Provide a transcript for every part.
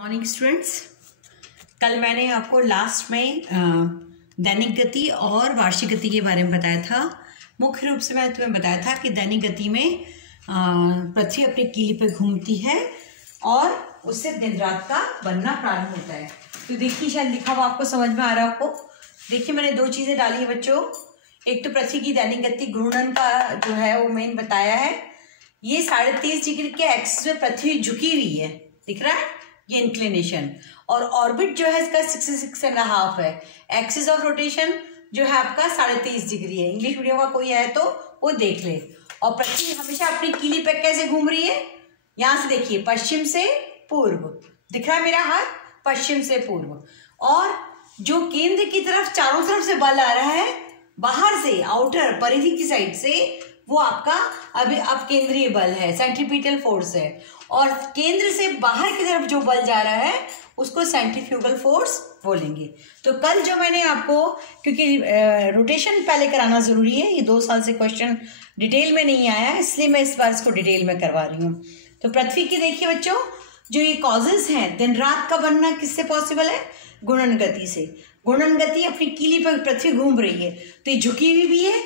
Morning students, कल मैंने आपको लास्ट में दैनिक गति और वार्षिक गति के बारे में बताया था। मुख्य रूप से मैं तुम्हें बताया था कि दैनिक गति में पृथ्वी अपनी कीली पर घूमती है और उससे दिन रात का बनना प्रारंभ होता है। तो देखिए, शायद लिखा हुआ आपको समझ में आ रहा हो। देखिए, मैंने दो चीज़ें डाली है बच्चों। एक तो पृथ्वी की दैनिक गति घूर्णन का जो है वो मेन बताया है। ये 23.5 डिग्री के एक्सिस में पृथ्वी झुकी हुई है, दिख रहा है ये इंक्लिनेशन। और ऑर्बिट जो है इसका 66.5 है। एक्सिस ऑफ रोटेशन जो है आपका 23.5 डिग्री है। इंग्लिश मीडियम का कोई है तो वो देख ले। और पृथ्वी हमेशा अपनी कीली पे कैसे घूम रही है, यहाँ से देखिए, पश्चिम से पूर्व, दिख रहा है मेरा हाथ, पश्चिम से पूर्व। और जो केंद्र की तरफ चारों तरफ से बल आ रहा है, बाहर से आउटर परिधि की साइड से, वो आपका अभी अब केंद्रीय बल है, सेंट्रीपिटल फोर्स है। और केंद्र से बाहर की तरफ जो बल जा रहा है उसको सेंट्रीफ्यूगल फोर्स बोलेंगे। तो कल जो मैंने आपको, क्योंकि रोटेशन पहले कराना जरूरी है, ये 2 साल से क्वेश्चन डिटेल में नहीं आया, इसलिए मैं इस बार इसको डिटेल में करवा रही हूँ। तो पृथ्वी की देखिए बच्चों, जो ये कॉजेज हैं, दिन रात का बनना किससे पॉसिबल है? घूर्णन गति से। घूर्णन गति अपनी कीली पर पृथ्वी घूम रही है, तो ये झुकी हुई भी है।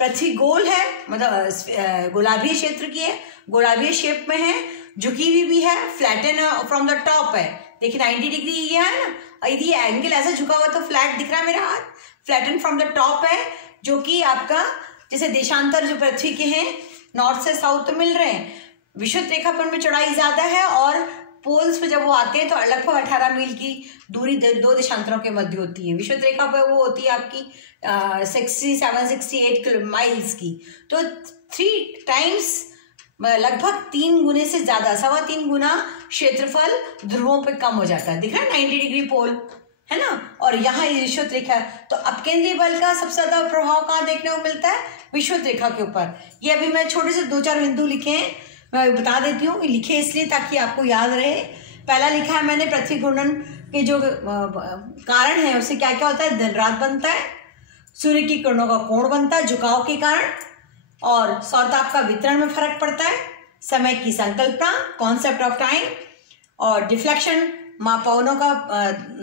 पृथ्वी गोल है, मतलब गोलाभीय क्षेत्र की है, गोलाभीय शेप में है, झुकी हुई भी है, फ्लैटन फ्रॉम द टॉप है। देखिए 90 डिग्री ये है ना, यदि एंगल ऐसा झुका हुआ तो फ्लैट दिख रहा है मेरा हाथ, फ्लैटन फ्रॉम द टॉप है, जो कि आपका जैसे देशांतर जो पृथ्वी के हैं नॉर्थ से साउथ तो मिल रहे हैं, विषुवत रेखापुंज में चौड़ाई ज्यादा है, और पोल्स पे जब वो आते हैं तो लगभग 18 मील की दूरी दो देशांतरों के मध्य होती है। विषुवत रेखा पर वो होती है आपकी 67-68 माइल्स की। तो 3 टाइम्स, लगभग 3 गुने से ज्यादा, 3.25 गुना क्षेत्रफल ध्रुवों पे कम हो जाता है। दिख रहा है 90 डिग्री पोल है ना, और यहाँ ये विषुवत रेखा है। तो अपकेंद्रीय बल का सबसे ज्यादा प्रभाव कहाँ देखने को मिलता है? विषुवत रेखा के ऊपर। ये अभी मैं छोटे से 2-4 बिंदु लिखे हैं, मैं बता देती हूँ। लिखे इसलिए ताकि आपको याद रहे। पहला लिखा है मैंने, पृथ्वी घूर्णन के जो कारण है उससे क्या क्या होता है? दिन रात बनता है, सूर्य की किरणों का कोण बनता है झुकाव के कारण, और सौरताप का वितरण में फर्क पड़ता है, समय की संकल्पना, कॉन्सेप्ट ऑफ टाइम, और डिफ्लेक्शन, पवनों का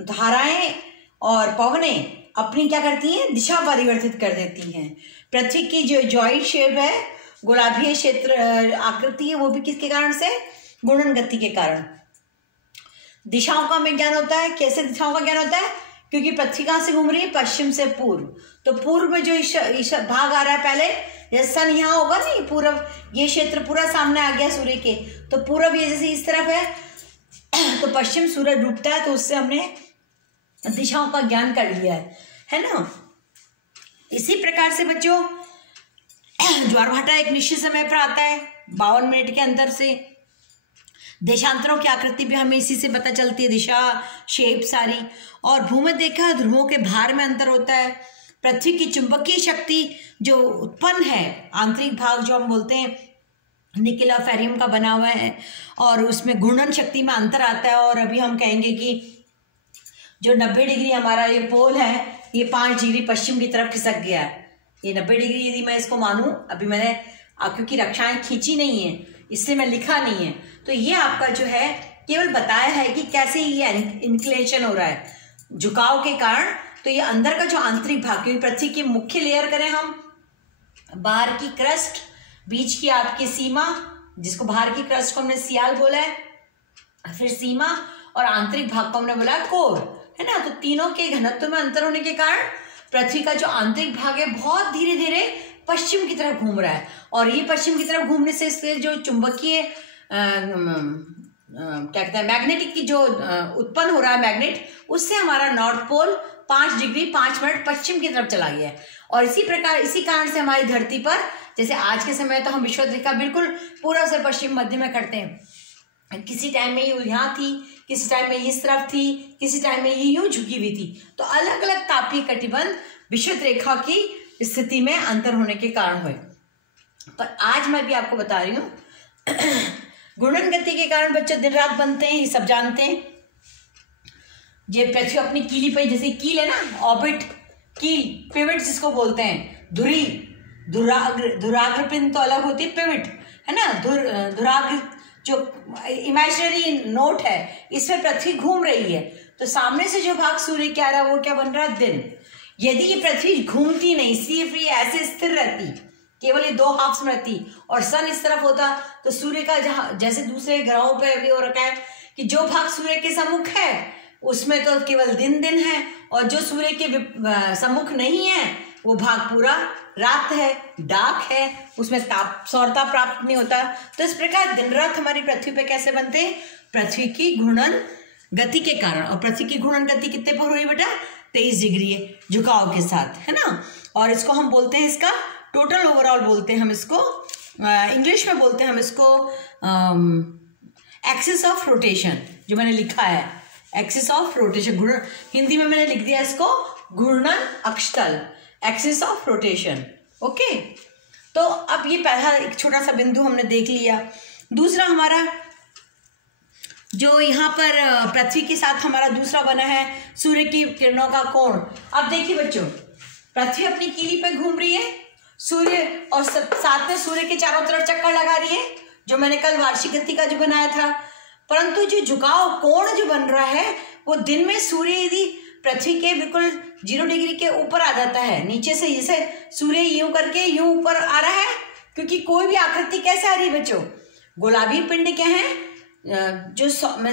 धाराएं और पवनें अपनी क्या करती हैं? दिशा परिवर्तित कर देती हैं। पृथ्वी की जो जॉइंट शेप है, गोलाभीय क्षेत्र आकृति है, वो भी किसके कारण से? घूर्णन गति के कारण। दिशाओं का हमें ज्ञान होता है। कैसे दिशाओं का ज्ञान होता है? क्योंकि पृथ्वी कहाँ से घूम रही है? पश्चिम से पूर्व। तो पूर्व में जो भाग आ रहा है, पहले जैसे सन यहाँ होगा नहीं, पूर्व, ये क्षेत्र पूरा सामने आ गया सूर्य के, तो पूर्व ये जैसे इस तरफ है, तो पश्चिम सूरज डूबता है, तो उससे हमने दिशाओं का ज्ञान कर लिया है ना। इसी प्रकार से बच्चों, ज्वारभाटा एक निश्चित समय पर आता है, 52 मिनट के अंतर से। देशांतरों की आकृति भी हमें इसी से पता चलती है, दिशा, शेप सारी। और भूमध्य रेखा ध्रुवों के भार में अंतर होता है। पृथ्वी की चुंबकीय शक्ति जो उत्पन्न है, आंतरिक भाग जो हम बोलते हैं निकेल और फेरियम का बना हुआ है, और उसमें घूर्णन शक्ति में अंतर आता है। और अभी हम कहेंगे कि जो 90 डिग्री हमारा ये पोल है, ये 5 डिग्री पश्चिम की तरफ खिसक गया है। ये 90 डिग्री यदि मैं इसको मानूं, अभी मैंने क्योंकि रक्षाएं खींची नहीं है इसलिए मैं लिखा नहीं है, तो ये आपका जो है केवल बताया है कि कैसे ये इंक्लिनेशन हो रहा है झुकाव के कारण। तो ये अंदर का जो आंतरिक भाग, क्योंकि पृथ्वी की मुख्य लेयर करें हम, बाहर की क्रस्ट, बीच की आपकी सीमा, जिसको बाहर की क्रस्ट को हमने सियाल बोला है, फिर सीमा, और आंतरिक भाग को हमने बोला कोर, है ना। तो तीनों के घनत्व में अंतर होने के कारण पृथ्वी का जो आंतरिक भाग है बहुत धीरे धीरे पश्चिम की तरफ घूम रहा है। और ये पश्चिम की तरफ घूमने से इससे जो चुंबकीय क्या कहते हैं, मैग्नेटिक की जो उत्पन्न हो रहा है मैग्नेट, उससे हमारा नॉर्थ पोल 5 डिग्री 5 मिनट पश्चिम की तरफ चला गया है। और इसी प्रकार, इसी कारण से हमारी धरती पर, जैसे आज के समय तो हम विषुवत रेखा बिल्कुल पूर्व से पश्चिम मध्य में करते हैं, किसी टाइम में ये यहाँ थी, किसी टाइम में इस तरफ थी, किसी टाइम में ये यूं झुकी हुई थी। तो अलग अलग तापीय कटिबंध विषुवत रेखा की स्थिति में अंतर होने के कारण हुए। पर आज मैं भी आपको बता रही हूँ घूर्णन गति के कारण बच्चे दिन रात बनते हैं, ये सब जानते हैं। ये पृथ्वी अपनी कीली पर, जैसे कील है ना, ऑर्बिट, कील, पिवट जिसको बोलते हैं, धुरी, धुराग्र पिन तो अलग होती है, पिवट है ना, धुराग्र जो इमेजिनरी नोट है इसमें पृथ्वी घूम रही है, तो सामने से जो भाग सूर्य के आ रहा है वो क्या बन रहा है, दिन। यदि ये पृथ्वी घूमती नहीं, सिर्फ ये ऐसे स्थिर रहती, केवल ये दो हाफ्स में रहती और सन इस तरफ होता, तो सूर्य का जहां जैसे दूसरे ग्रहों पे भी हो रखा है कि जो भाग सूर्य के सम्मुख है उसमें तो केवल दिन दिन है, और जो सूर्य के सम्मुख नहीं है वो भाग पूरा रात है, डार्क है, उसमें सौरता प्राप्त नहीं होता। तो इस प्रकार दिन रात हमारी पृथ्वी पे कैसे बनते हैं, पृथ्वी की घूर्णन गति के कारण। और पृथ्वी की घूर्णन गति कितने पर हो रही बेटा, 23 डिग्री झुकाव के साथ, है ना। और इसको हम बोलते हैं, इसका टोटल ओवरऑल बोलते हैं हम इसको, इंग्लिश में बोलते हैं हम इसको एक्सिस ऑफ रोटेशन, जो मैंने लिखा है एक्सिस ऑफ रोटेशन, हिंदी में मैंने लिख दिया इसको घूर्णन अक्षतल, एक्सिस ऑफ रोटेशन। ओके, तो अब ये पहला एक छोटा सा बिंदु हमने देख लिया। दूसरा हमारा जो यहाँ पर पृथ्वी के साथ हमारा दूसरा बना है सूर्य की किरणों का कोण। अब देखिए बच्चों, पृथ्वी अपनी कीली पे घूम रही है, सूर्य और साथ में सूर्य के चारों तरफ चक्कर लगा रही है, जो मैंने कल वार्षिक गति का जो बनाया था। परंतु जो झुकाव कोण जो बन रहा है वो दिन में सूर्य यदि पृथ्वी के बिल्कुल 0 डिग्री के ऊपर आ जाता है, नीचे से जैसे सूर्य यूं करके यूं ऊपर आ रहा है, क्योंकि कोई भी आकृति कैसे आ रही है बच्चों, गुलाबी पिंड क्या है, जो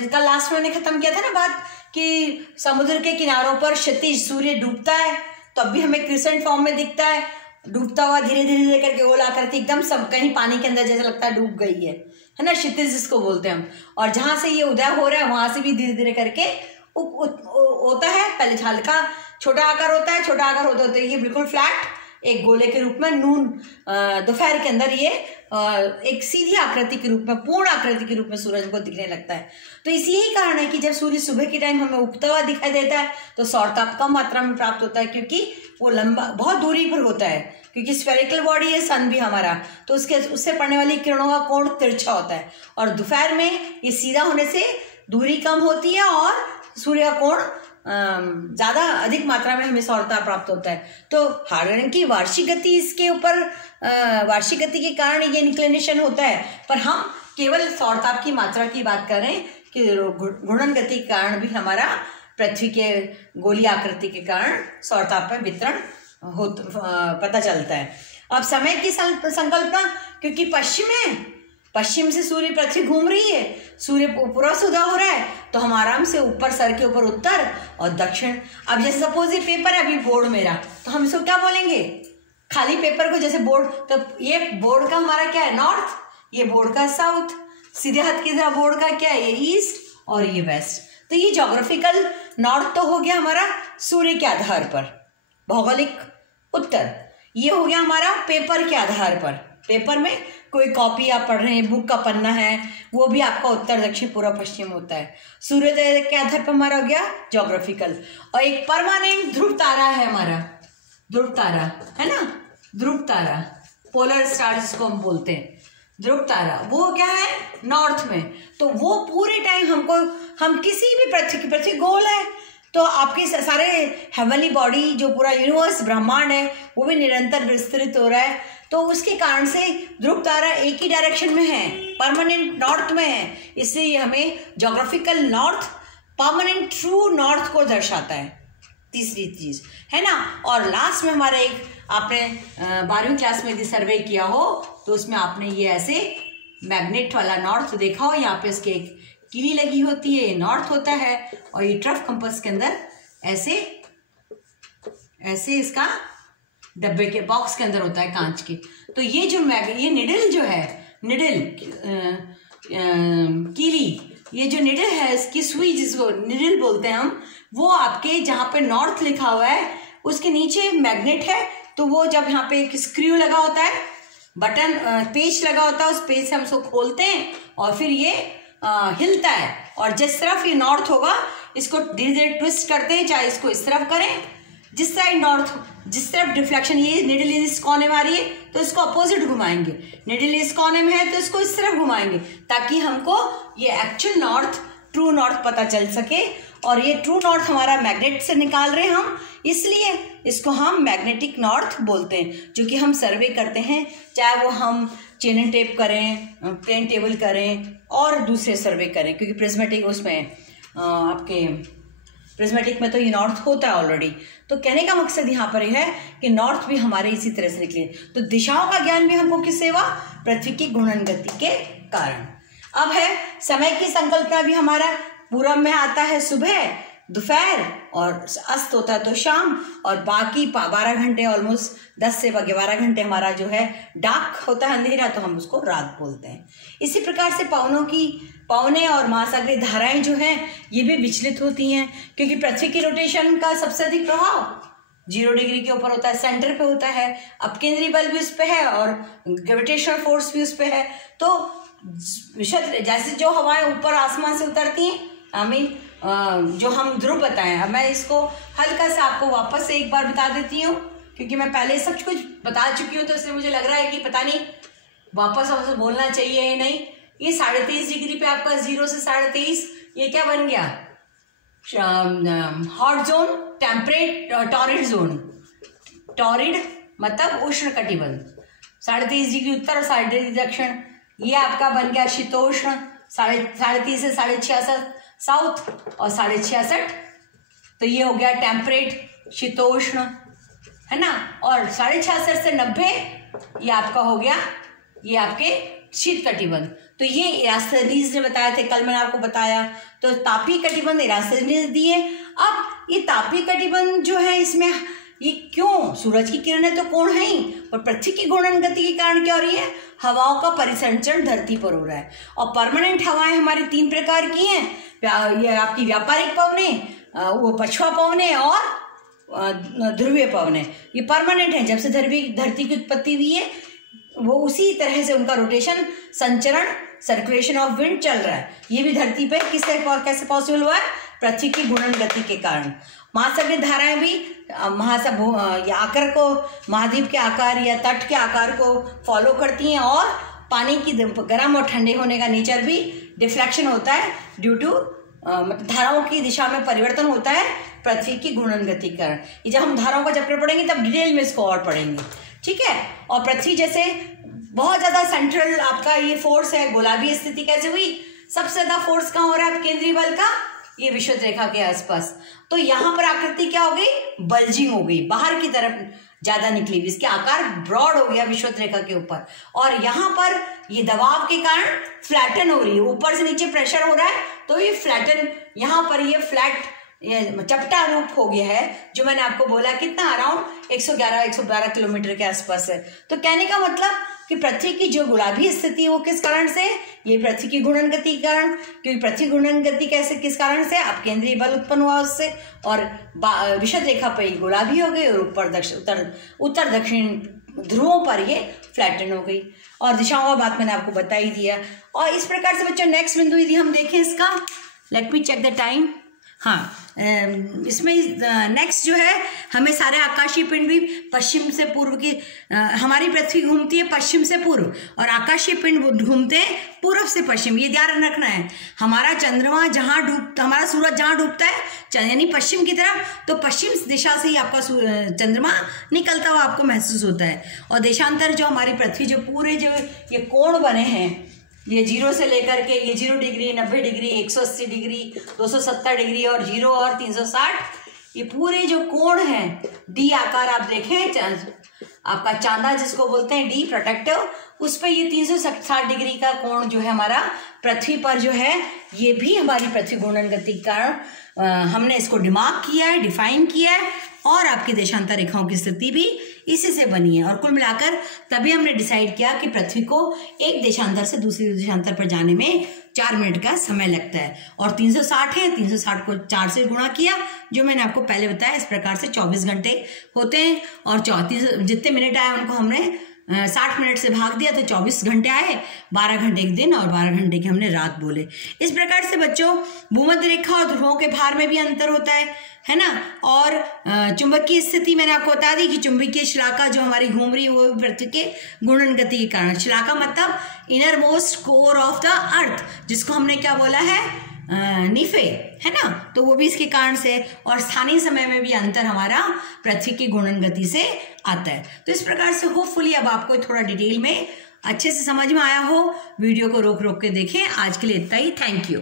कल लास्ट में मैंने खत्म किया था ना बात कि समुद्र के किनारों पर क्षितिज सूर्य डूबता है, तो अभी हमें क्रिसेंट फॉर्म में दिखता है, डूबता हुआ धीरे धीरे धीरे करके गोल आकृति एकदम सब कहीं पानी के अंदर जैसा लगता है डूब गई है ना, क्षितिज जिसको बोलते हैं हम। और जहां से ये उदय हो रहा है वहां से भी धीरे धीरे करके होता है, पहले हल्का छोटा आकार होता है, छोटा आकार होते होते ये बिल्कुल फ्लैट एक गोले के रूप में नून दोपहर के अंदर ये एक सीधी आकृति के रूप में, पूर्ण आकृति के रूप में सूरज को दिखने लगता है। तो इसी यही कारण है कि जब सूर्य सुबह के टाइम हमें उगता हुआ दिखाई देता है तो सौरताप कम मात्रा में प्राप्त होता है, क्योंकि वो लंबा बहुत दूरी पर होता है, क्योंकि स्फेरिकल बॉडी है सन भी हमारा, तो उससे पड़ने वाली किरणों का कोण तिरछा होता है। और दोपहर में ये सीधा होने से दूरी कम होती है और सूर्य का कोण ज्यादा अधिक मात्रा में हमें सौरता प्राप्त होता है। तो हालांकि वार्षिक गति इसके ऊपर वार्षिक गति के कारण ये इंक्लिनेशन होता है, पर हम केवल सौरताप की मात्रा की बात कर रहे हैं कि घूर्णन गति के कारण भी हमारा पृथ्वी के गोलीय आकृति के कारण सौरताप में वितरण पता चलता है। अब समय की संकल्पना, क्योंकि पश्चिम से सूर्य पृथ्वी घूम रही है, सूर्य पूरा सुधा हो रहा है, तो हम आराम से ऊपर सर के ऊपर उत्तर और दक्षिण। अब जैसे सपोज ये पेपर है अभी बोर्ड मेरा, तो हम इसको क्या बोलेंगे, खाली पेपर को जैसे बोर्ड, तो ये बोर्ड का हमारा क्या है नॉर्थ, ये बोर्ड का साउथ, सीधे हाथ की तरफ बोर्ड का क्या है ये ईस्ट और ये वेस्ट। तो ये ज्योग्राफिकल नॉर्थ तो हो गया हमारा सूर्य के आधार पर, भौगोलिक उत्तर ये हो गया हमारा पेपर के आधार पर। पेपर में कोई कॉपी आप पढ़ रहे हैं, बुक का पन्ना है, वो भी आपका उत्तर दक्षिण पूर्व पश्चिम होता है। सूर्योदय के आधार पर हमारा हो गया ज्योग्राफिकल। और एक परमानेंट ध्रुव तारा है हमारा, ध्रुव तारा है ना, ध्रुव तारा पोलर स्टार जिसको हम बोलते हैं, ध्रुव तारा वो क्या है नॉर्थ में। तो वो पूरे टाइम हम किसी भी पृथ्वी गोल है, तो आपके सारे हेवनली बॉडी जो पूरा यूनिवर्स ब्रह्मांड है वो भी निरंतर विस्तृत हो रहा है, तो उसके कारण से ध्रुव तारा एक ही डायरेक्शन में है, परमानेंट नॉर्थ में है, इसलिए हमें geographical north permanent true north को दर्शाता है। तीसरी चीज है ना। और लास्ट में हमारा एक आपने 12वीं क्लास में यदि सर्वे किया हो तो उसमें आपने ये ऐसे मैग्नेट वाला नॉर्थ देखा हो, यहाँ पे इसके एक कीली लगी होती है, ये नॉर्थ होता है, और ये ट्रफ कंपास के अंदर ऐसे ऐसे इसका डब्बे के बॉक्स के अंदर होता है कांच के। तो ये जो ये निडल जो है, निडल कीली, ये जो निडल है इसकी सुई जिसको निडल बोलते हैं हम, वो आपके जहाँ पे नॉर्थ लिखा हुआ है उसके नीचे मैग्नेट है, तो वो जब यहाँ पे एक स्क्रू लगा होता है, बटन पेच लगा होता है, उस पेच से हम उसको खोलते हैं और फिर ये हिलता है, और जिस तरफ ये नॉर्थ होगा इसको धीरे धीरे ट्विस्ट करते हैं, चाहे इसको इस तरफ करें, जिस साइड नॉर्थ, जिस तरफ डिफ्लेक्शन, ये निडल इस कोने में आ रही है तो इसको अपोजिट घुमाएंगे, निडल इस कोने में है तो इसको इस तरफ घुमाएंगे, ताकि हमको ये एक्चुअल नॉर्थ, ट्रू नॉर्थ पता चल सके। और ये ट्रू नॉर्थ हमारा मैग्नेट से निकाल रहे हैं हम, इसलिए इसको हम मैग्नेटिक नॉर्थ बोलते हैं, जो कि हम सर्वे करते हैं, चाहे वो हम चेन टेप करें, प्लेन टेबल करें और दूसरे सर्वे करें, क्योंकि प्रिज्मेटिक उसमें आपके प्रिज्मेटिक में तो ये नॉर्थ होता है ऑलरेडी। तो कहने का मकसद यहाँ पर यह है कि नॉर्थ भी हमारे इसी तरह से निकले। तो दिशाओं का ज्ञान भी हमको किससे हुआ? पृथ्वी की घूर्णन गति के कारण। अब है समय की संकल्पना भी हमारा पूरब में आता है सुबह, दोपहर और अस्त होता है तो शाम, और बाकी 12 घंटे ऑलमोस्ट 10 से 12 घंटे हमारा जो है डार्क होता है, अंधेरा, तो हम उसको रात बोलते हैं। इसी प्रकार से पवने और महासागरीय धाराएं जो हैं ये भी विचलित होती हैं, क्योंकि पृथ्वी की रोटेशन का सबसे अधिक प्रभाव 0 डिग्री के ऊपर होता है, सेंटर पे होता है, अपकेंद्रीय बल भी उस पे है और ग्रेविटेशनल फोर्स भी उस पे है। तो जैसे जो हवाएं ऊपर आसमान से उतरती हैं, जो हम ध्रुव बताएं, अब मैं इसको हल्का सा आपको वापस से एक बार बता देती हूँ, क्योंकि मैं पहले सब कुछ बता चुकी हूँ, तो इसलिए मुझे लग रहा है कि पता नहीं वापस बोलना चाहिए या नहीं। ये 23.5 डिग्री पे आपका 0 से 23.5 ये क्या बन गया? Hot zone, temperate, torrid zone. Torrid मतलब उष्ण कटिबंध, 23.5 डिग्री उत्तर और 3.5 दक्षिण, ये आपका बन गया शीतोष्ण, 3.5 से 66 साउथ और 66, तो ये हो गया टेम्परेट शीतोष्ण, है ना। और 66 से 90 ये आपका हो गया, ये आपके शीत कटिबंध। तो ये इरास्टोनीज ने बताया थे, कल मैंने आपको बताया। तो तापीय कटिबंध इरास्टोनीज दिए। अब ये तापीय कटिबंध जो है, इसमें ये क्यों? सूरज की किरणें तो कोण है ही, पर पृथ्वी की घूर्णन गति के कारण क्या हो रही है? हवाओं का परिसंचरण धरती पर हो रहा है। और परमानेंट हवाएं हमारी 3 प्रकार की हैं। ये आपकी व्यापारिक पवनें, वो पछुआ पवनें और ध्रुवीय पवनें, ये परमानेंट है। जब से धरती की उत्पत्ति हुई है वो उसी तरह से उनका रोटेशन, संचरण, सर्कुलेशन ऑफ विंड चल रहा है। ये भी धरती पे कैसे पॉसिबल हुआ है? पृथ्वी की घूर्णन गति के कारण। महासागरीय धाराएं भी आकार को, महाद्वीप के आकार या तट के आकार को फॉलो करती हैं, और पानी की गर्म और ठंडे होने का नेचर भी डिफ्लेक्शन होता है ड्यू टू मतलब धाराओं की दिशा में परिवर्तन होता है पृथ्वी की घूर्णन गति के कारण। ये जब हम धाराओं का चैप्टर पढ़ेंगे तब डिटेल में इसको और पढ़ेंगे, ठीक है। और पृथ्वी जैसे बहुत ज्यादा सेंट्रल आपका ये फोर्स है, गोलाबी स्थिति कैसे हुई? सबसे ज्यादा फोर्स कहाँ हो रहा है केंद्रीय बल का? ये विषुवत रेखा के आसपास। तो यहाँ पर आकृति क्या हो गई? बल्जिंग हो गई, बाहर की तरफ ज्यादा निकली हुई, इसके आकार ब्रॉड हो गया विषुवत रेखा के ऊपर। और यहाँ पर ये दबाव के कारण फ्लैटन हो रही है, ऊपर से नीचे प्रेशर हो रहा है, तो ये फ्लैटन, यहाँ पर ये फ्लैट, ये चपटा रूप हो गया है, जो मैंने आपको बोला कितना अराउंड 111-112 किलोमीटर के आसपास है। तो कहने का मतलब कि पृथ्वी की जो गुलाबी स्थिति है वो किस कारण से? ये पृथ्वी की घूर्णन गति के कारण। क्योंकि पृथ्वी घूर्णन गति कैसे, किस कारण से? अब केंद्रीय बल उत्पन्न हुआ उससे, और विषुवत रेखा पर ये गुलाबी हो गई, और ऊपर उत्तर दक्षिण ध्रुवों पर ये फ्लैटन हो गई। और दिशाओं का बात मैंने आपको बता ही दिया। और इस प्रकार से बच्चों नेक्स्ट बिंदु यदि हम देखें इसका, let me check the time. हाँ, इसमें नेक्स्ट जो है, हमें सारे आकाशीय पिंड भी पश्चिम से पूर्व की, हमारी पृथ्वी घूमती है पश्चिम से पूर्व, और आकाशीय पिंड घूमते हैं पूर्व से पश्चिम। ये ध्यान रखना है। हमारा चंद्रमा जहाँ डूबता, हमारा सूरज जहाँ डूबता है यानी पश्चिम की तरफ, तो पश्चिम दिशा से ही आपका चंद्रमा निकलता हुआ आपको महसूस होता है। और देशांतर जो हमारी पृथ्वी, जो पूरे जो ये कोण बने हैं, ये 0 से लेकर के ये 0 डिग्री, 90 डिग्री, 180 डिग्री, 270 डिग्री और 0 और 360, ये पूरे जो कोण हैं, डी आकार आप देखें, आपका चांदा जिसको बोलते हैं, डी प्रोटेक्टिव, उस पर ये 360 डिग्री का कोण जो है हमारा पृथ्वी पर जो है, ये भी हमारी पृथ्वी घूर्णन गति के कारण हमने इसको दिमाग किया है, डिफाइन किया है, और आपकी देशांतर रेखाओं की स्थिति भी इसी से बनी है। और कुल मिलाकर तभी हमने डिसाइड किया कि पृथ्वी को एक देशांतर से दूसरे देशांतर पर जाने में 4 मिनट का समय लगता है, और 360 है, 360 को 4 से गुणा किया, जो मैंने आपको पहले बताया। इस प्रकार से 24 घंटे होते हैं, और 34 जितने मिनट आए उनको हमने 60 मिनट से भाग दिया, तो 24 घंटे आए, 12 घंटे के दिन और 12 घंटे की हमने रात बोले। इस प्रकार से बच्चों भूमध्य रेखा और ध्रुवों के भार में भी अंतर होता है ना। और चुंबकीय स्थिति मैंने आपको बता दी कि चुंबकीय शिलाका जो हमारी घूम रही है वो पृथ्वी के घूर्णन गति के कारण। शिलाका मतलब inner most core of the earth, जिसको हमने क्या बोला है, निफे, है ना। तो वो भी इसके कारण से, और स्थानीय समय में भी अंतर हमारा पृथ्वी की घूर्णन गति से आता है। तो इस प्रकार से होपफुली अब आपको थोड़ा डिटेल में अच्छे से समझ में आया हो, वीडियो को रोक रोक के देखें। आज के लिए इतना ही, थैंक यू।